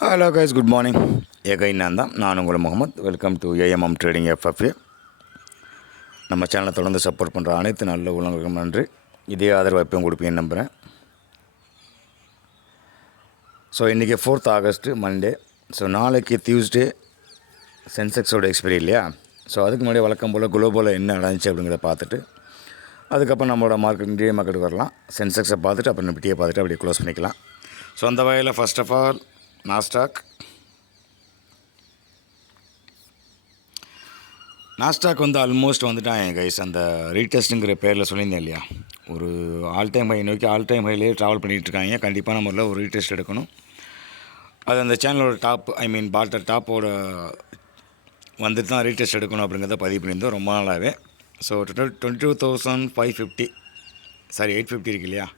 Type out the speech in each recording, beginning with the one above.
Hello guys, good morning. நான் உங்கள் Muhammad. Welcome to AMM trading FFA. நம்ம சேனலை தொடர்ந்து சப்போர்ட் பண்ணுற அனைத்து நல்ல உள்ளவங்களுக்கும் நன்றி. இதே ஆதரவு எப்பயும் கொடுப்பீங்கன்னு நம்புகிறேன். ஸோ இன்றைக்கி 4th ஆகஸ்ட்டு மண்டே. ஸோ நாளைக்கு டியூஸ்டே சென்செக்ஸோட எக்ஸ்பைரி இல்லையா? ஸோ அதுக்கு முன்னாடி வழக்கம் போல் குளோபலில் என்ன நடந்துச்சு அப்படிங்கிறத பார்த்துட்டு அதுக்கப்புறம் நம்மளோட மார்க்கெட் இந்திய மார்க்கெட்டுக்கு வரலாம். சென்செக்ஸை பார்த்துட்டு அப்புறம் நிஃப்டியை பார்த்துட்டு அப்படியே க்ளோஸ் பண்ணிக்கலாம். ஸோ அந்த வகையில் ஃபர்ஸ்ட் ஆஃப் ஆல் நாஸ்டாக் வந்து ஆல்மோஸ்ட் வந்துட்டான் கைஸ். அந்த ரீடெஸ்ட்டுங்கிற பேரில் சொல்லியிருந்தேன் இல்லையா, ஒரு ஆல் டைம் ஹை நோக்கி ஆல் டைம் ஹைலேயே ட்ராவல் பண்ணிகிட்ருக்காங்க. கண்டிப்பான முறையில் ஒரு ரீடெஸ்ட் எடுக்கணும். அது அந்த சேனலோட டாப்போட வந்துட்டு தான் ரீடெஸ்ட் எடுக்கணும் அப்படிங்கிறத பதிவு பண்ணியிருந்தோம் ரொம்ப நாளாகவே. ஸோ 22,550 850 இருக்கு இல்லையா,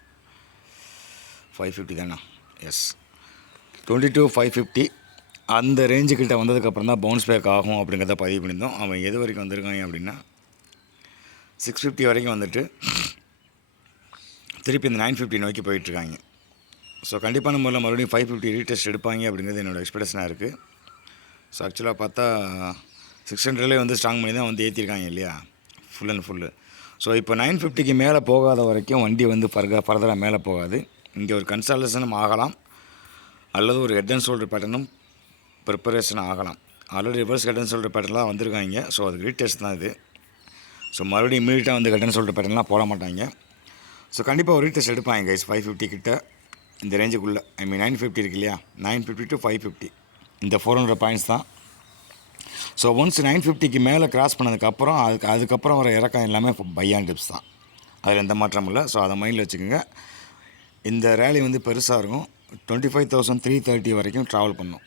550 தானே? எஸ், 22,550 அந்த ரேஞ்சுக்கிட்ட வந்ததுக்கப்புறம் தான் பவுன்ஸ் பேக் ஆகும் அப்படிங்கிறத பதிவு பண்ணியிருந்தோம். அவன் எது வரைக்கும் வந்திருக்காங்க அப்படின்னா 650 வரைக்கும் வந்துட்டு திருப்பி இந்த 950 நோக்கி போயிட்டுருக்காங்க. ஸோ கண்டிப்பான முறையில் மறுபடியும் 550 ரீடெஸ்ட் எடுப்பாங்க அப்படிங்கிறது என்னோடய எக்ஸ்பெக்டேஷனாக இருக்குது. ஸோ ஆக்சுவலாக பார்த்தா 600லேயே வந்து ஸ்ட்ராங் பண்ணி தான் வந்து ஏற்றிருக்காங்க இல்லையா, ஃபுல் அண்ட் ஃபுல்லு. ஸோ இப்போ 950க்கு மேலே போகாத வரைக்கும் வண்டி வந்து ஃபர்தராக மேலே போகாது. இங்கே ஒரு கன்சால்டேஷனும் ஆகலாம், அல்லது ஒரு ஹெட் அண்ட் ஷோல்டர் பேட்டர்னும் ப்ரிப்பரேஷன் ஆகலாம். Already reverse head and shoulder பேட்டர்லாம் வந்திருக்காங்க. ஸோ அது ரீடெஸ்ட் தான் இது. ஸோ மறுபடியும் இமீடியட்டாக வந்து ஹெட் அண்ட் ஷோல்டர் பேட்டர்லாம் போட மாட்டாங்க. ஸோ கண்டிப்பாக ஒரு ரீடெஸ்ட் எடுப்பாங்க கைஸ் 550 கிட்ட, இந்த ரேஞ்சுக்குள்ளே. 950 இருக்கு இல்லையா, 950 to 550 இந்த 400 பாயிண்ட்ஸ் தான். ஸோ ஒன்ஸ் 950க்கு மேலே கிராஸ் பண்ணதுக்கப்புறம் அதுக்கப்புறம் வர இறக்கம் எல்லாமே பை அண்ட் டிப்ஸ் தான், அதில் எந்த மாற்றமும் இல்லை. ஸோ அதை மைண்டில் வச்சுக்கோங்க. இந்த ரேலி வந்து பெருசாக இருக்கும். 25,330 வரைக்கும் ட்ராவல் பண்ணும்.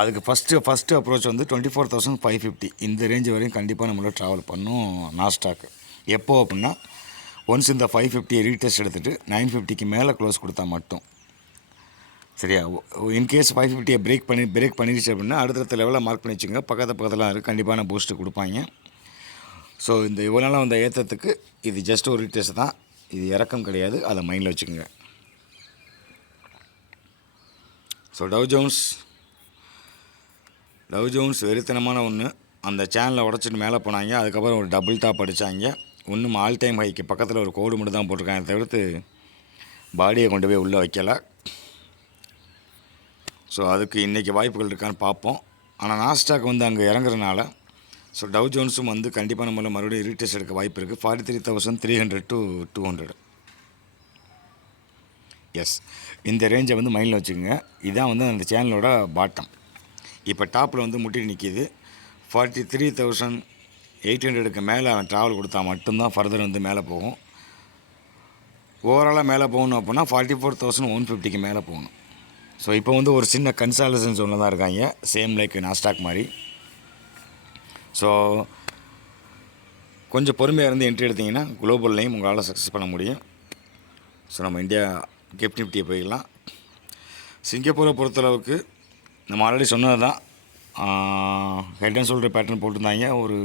அதுக்கு ஃபஸ்ட்டு அப்ரோச் வந்து 24,550 இந்த ரேஞ்ச் வரையும் கண்டிப்பாக நம்மளோட ட்ராவல் பண்ணும் நாஸ்டாக். எப்போ அப்படின்னா ஒன்ஸ் இந்த 550 ரீடெஸ்ட் எடுத்துகிட்டு 950க்கு மேலே க்ளோஸ் கொடுத்தா மட்டும். சரியா? இன்கேஸ் 550 பிரேக் பண்ணிடுச்சு அப்படின்னா அடுத்தடுத்த லெவலில் மார்க் பண்ணி வச்சுங்க. பக்கத்துலாம் இருக்குது, கண்டிப்பான பூஸ்ட்டு கொடுப்பாங்க. ஸோ இந்த இவ்வளோ நாளாக வந்த ஏற்றத்துக்கு இது ஜஸ்ட் ஒரு ரீடெஸ்ட் தான், இது இறக்கம் கிடையாது, அதை மைண்டில் வச்சுக்கோங்க. ஸோ டவ் ஜோன்ஸ் வெறித்தனமான ஒன்று. அந்த சேனலை உடச்சிட்டு மேலே போனாங்க. அதுக்கப்புறம் ஒரு டபுள் டாப் அடித்தாங்க. ஒன்றும் ஆல் டைம் ஹைக்கு பக்கத்தில் ஒரு கோடு மட்டும் தான் போட்டிருக்காங்க, தவிர்த்து பாடியை கொண்டு போய் உள்ளே வைக்கலை. ஸோ அதுக்கு இன்றைக்கி வாய்ப்புகள் இருக்கான்னு பார்ப்போம். ஆனால் நாஸ்டாக் வந்து அங்கே இறங்குறதுனால ஸோ டவ் ஜோன்ஸும் வந்து கண்டிப்பாக நம்மள மறுபடியும் ரீடெஸ்ட் எடுக்க வாய்ப்பு இருக்குது. 43,300 to 200. எஸ், இந்த ரேஞ்சை வந்து மைண்டில் வச்சுக்கோங்க. இதுதான் வந்து அந்த சேனலோட பாட்டம். இப்போ டாப்பில் வந்து முட்டி நிற்கிது. 43,800க்கு மேலே அவன் ட்ராவல் கொடுத்தா மட்டும்தான் ஃபர்தர் வந்து மேலே போகும். ஓவராலாக மேலே போகணும் அப்படின்னா 44,150க்கு மேலே போகணும். ஸோ இப்போ வந்து ஒரு சின்ன கன்சால்டேஷன் ஜோனில் தான் இருக்காங்க, சேம் லைக் நாஸ்டாக் மாதிரி. ஸோ கொஞ்சம் பொறுமையாக இருந்து என்ட்ரி எடுத்திங்கன்னா குளோபல்லையும் உங்களால் சக்ஸஸ் பண்ண முடியும். ஸோ நம்ம இந்தியா கிஃப்ட் நிஃப்டியை போயிடலாம். சிங்கப்பூரை பொறுத்தளவுக்கு நம்ம ஆல்ரெடி சொன்னது தான், ஹெட் அண்ட் ஷோல்டர் பேட்டர்ன் போட்டிருந்தாங்க. ஒரு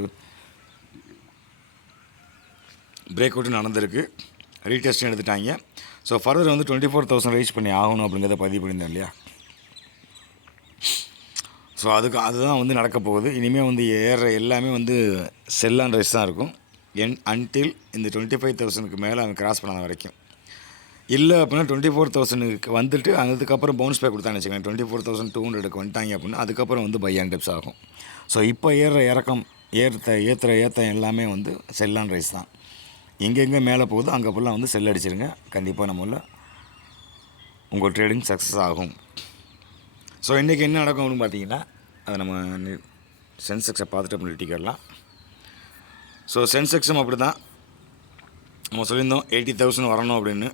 பிரேக் அவுட்டும் நடந்திருக்கு, ரீடெஸ்ட்டும் எடுத்துட்டாங்க. ஸோ ஃபர்தர் வந்து 24,000 ரீச் பண்ணி ஆகணும் அப்படிங்கிறத பதிவு பண்ணியிருந்தோம் இல்லையா. ஸோ அதுதான் வந்து நடக்க போகுது. இனிமேல் வந்து ஏற எல்லாமே வந்து செல் அண்ட் ரைஸ் தான் இருக்கும் அன்டில் இந்த 25,000க்கு மேலே அவன் கிராஸ் பண்ணாத வரைக்கும். இல்லை அப்படின்னா 24,000க்கு வந்துட்டு அதுக்கப்புறம் பவுன்ஸ் பேக் கொடுத்தான்னு வச்சுக்கோங்க. 24,200க்கு வந்துட்டாங்க அப்படின்னா அதுக்கப்புறம் வந்து பை அண்ட் டிப்ஸ் ஆகும். ஸோ இப்போ ஏற்றுற எல்லாமே வந்து செல் அண்ட் ரைஸ் தான். எங்கெங்கே மேலே போகுதோ அங்கே ஃபுல்லாக வந்து செல் அடிச்சிருங்க. கண்டிப்பாக நம்மள உங்கள் ட்ரேடிங் சக்ஸஸ் ஆகும். ஸோ இன்றைக்கி என்ன நடக்கும் அப்படின்னு பார்த்தீங்கன்னா, அதை நம்ம சென்செக்ஸை பார்த்துட்டு அப்படி நிறுத்திக்கலாம். ஸோ சென்செக்ஸும் அப்படி தான் நம்ம சொல்லியிருந்தோம் 80,000 வரணும் அப்படின்னு.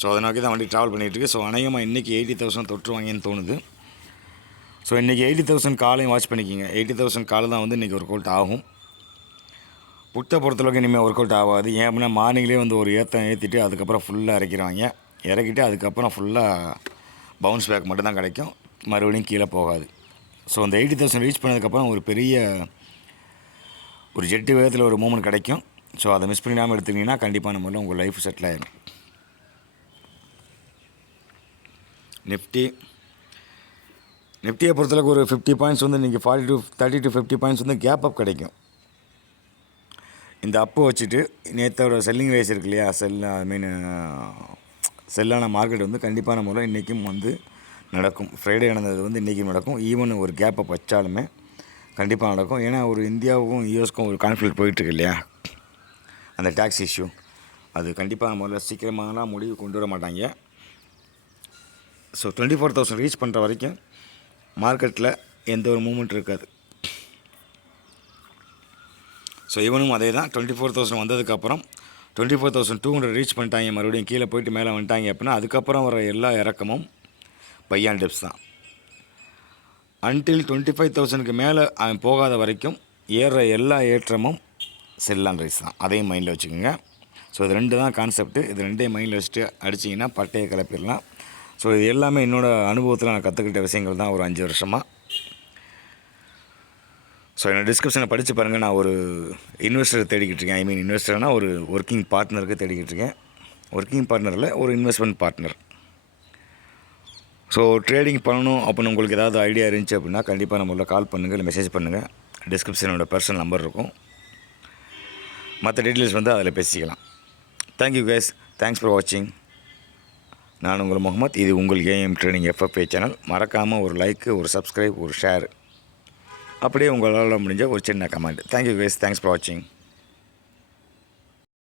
ஸோ அதை நோக்கி தான் வண்டி ட்ராவல் பண்ணிகிட்ருக்கு. ஸோ அநேகமாக இன்றைக்கி 80,000 தொற்றுவாங்கன்னு தோணுது. ஸோ இன்றைக்கி 80,000 காலையும் வாட்ச் பண்ணிக்கிங்க. 80,000 காலை தான் வந்து இன்றைக்கி ஒர்க் அவுட் ஆகும். புட்டை பொறுத்தளவுக்கு இனிமேல் ஒர்க் அவுட் ஆகாது. ஏன் அப்படின்னா மார்னிங்லேயே வந்து ஒரு ஏற்றிட்டு அதுக்கப்புறம் ஃபுல்லாக இறக்கிட்டு அதுக்கப்புறம் ஃபுல்லாக பவுன்ஸ் பேக் மட்டும்தான் கிடைக்கும், மறுபடியும் கீழே போகாது. ஸோ அந்த 80,000 ரீச் பண்ணதுக்கப்புறம் ஒரு பெரிய ஒரு ஜெட்டு வேகத்தில் ஒரு மூமெண்ட் கிடைக்கும். ஸோ அதை மிஸ் பண்ணிடாமல் எடுத்துக்கிட்டிங்கன்னா கண்டிப்பாக நம்மள உங்கள் லைஃப் செட்டில் ஆகிடும். நிஃப்டி நிஃப்டியை பொறுத்தளவுக்கு ஒரு 50 பாயிண்ட்ஸ் வந்து இன்றைக்கி 30 to 50 பாயிண்ட்ஸ் வந்து கேப் அப் கிடைக்கும். இந்த அப்பு வச்சுட்டு நேற்றோட செல்லிங் ரேஸ் இருக்கு இல்லையா, செல்லான மார்க்கெட் வந்து கண்டிப்பான முறையில் இன்றைக்கும் வந்து நடக்கும். ஃப்ரைடே நடந்தது வந்து இன்றைக்கும் நடக்கும். ஈவன் ஒரு கேப் அப் வச்சாலுமே கண்டிப்பாக நடக்கும். ஏன்னா ஒரு இந்தியாவுக்கும் யூஎஸ்க்கும் ஒரு கான்ஃப்ளிக்ட் போயிட்டுருக்கு இல்லையா, அந்த டேக்ஸ் இஷ்யூ. அது கண்டிப்பாக முறையில் சீக்கிரமாகலாம் முடிவு கொண்டு வர மாட்டாங்க. ஸோ 24,000 ரீச் பண்ணுற வரைக்கும் மார்க்கெட்டில் எந்த ஒரு மூமெண்ட் இருக்காது. ஸோ இவனும் அதே தான். 24,000 வந்ததுக்கப்புறம் 24,200 ரீச் பண்ணிட்டாங்க, மறுபடியும் கீழே போயிட்டு மேலே வந்துட்டாங்க அப்படின்னா அதுக்கப்புறம் வர எல்லா இறக்கமும் பை அண்ட் டிப்ஸ் தான். அன்டில் 25,000க்கு மேலே அவன் போகாத வரைக்கும் ஏறுற எல்லா ஏற்றமும் செல் அண்ட் ரைஸ் தான். அதையும் மைண்டில் வச்சுக்கோங்க. ஸோ இது 2 தான் கான்செப்ட்டு. இது 2டையும் மைண்டில் வச்சுட்டு அடிச்சிங்கன்னா பட்டையை கிளப்பிடலாம். ஸோ இது எல்லாமே என்னோடய அனுபவத்தில் நான் கற்றுக்கிட்ட விஷயங்கள் தான் ஒரு 5 வருஷமாக. ஸோ என்னோடய டிஸ்கிரிப்ஷனை படித்து பாருங்கள். நான் ஒரு இன்வெஸ்டரை தேடிக்கிட்டு இருக்கேன். இன்வெஸ்டர்னால் ஒரு ஒர்க்கிங் பார்ட்னருக்கு தேடிக்கிட்டு இருக்கேன். ஒர்க்கிங் பார்ட்னரில் ஒரு இன்வெஸ்ட்மெண்ட் பார்ட்னர். ஸோ ட்ரேடிங் பண்ணணும் அப்படின்னு உங்களுக்கு ஏதாவது ஐடியா இருந்துச்சு அப்படின்னா கண்டிப்பாக நம்மள கால் பண்ணுங்கள், இல்லை மெசேஜ் பண்ணுங்கள். டிஸ்கிரிப்ஷனோட பர்சனல் நம்பர் இருக்கும். மற்ற டீட்டெயில்ஸ் வந்து அதில் பேசிக்கலாம். தேங்க்யூ கைஸ், தேங்க்ஸ் ஃபார் வாட்சிங். நான் உங்கள் முகமது. இது உங்கள் ஏஎம் ட்ரேடிங் எஃப்எஃப்ஏ சேனல். மறக்காமல் ஒரு லைக்கு, ஒரு சப்ஸ்கிரைப், ஒரு ஷேர், அப்படியே உங்களால் முடிஞ்ச ஒரு சின்ன comment. Thank you guys, thanks for வாட்சிங்.